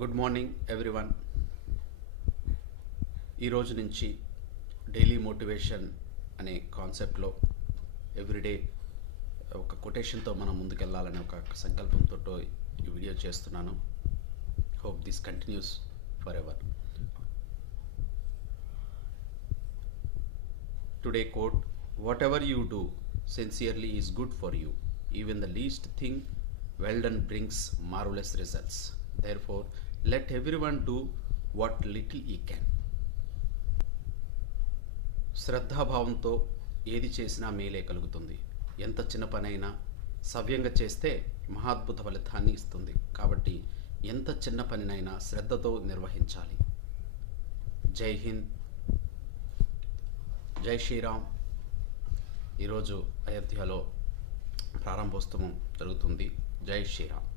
Good morning everyone. ఈరోజు నుంచి daily motivation అనే కాన్సెప్ట్లో ఎవ్రీడే ఒక కొటేషన్తో మనం ముందుకెళ్ళాలనే ఒక సంకల్పంతో ఈ వీడియో చేస్తున్నాను. Hope this continues forever. Today quote: whatever you do sincerely is good for you. Even the least thing well done brings marvelous results. Therefore, let everyone do what little he can. శ్రద్ధాభావంతో ఏది చేసినా మేలే కలుగుతుంది. ఎంత చిన్న పనైనా సవ్యంగా చేస్తే మహాద్భుత ఫలితాన్ని ఇస్తుంది. కాబట్టి ఎంత చిన్న పనినైనా శ్రద్ధతో నిర్వహించాలి. జై హింద్, జై శ్రీరామ్. ఈరోజు అయోధ్యలో ప్రారంభోత్సవం జరుగుతుంది. జై శ్రీరామ్.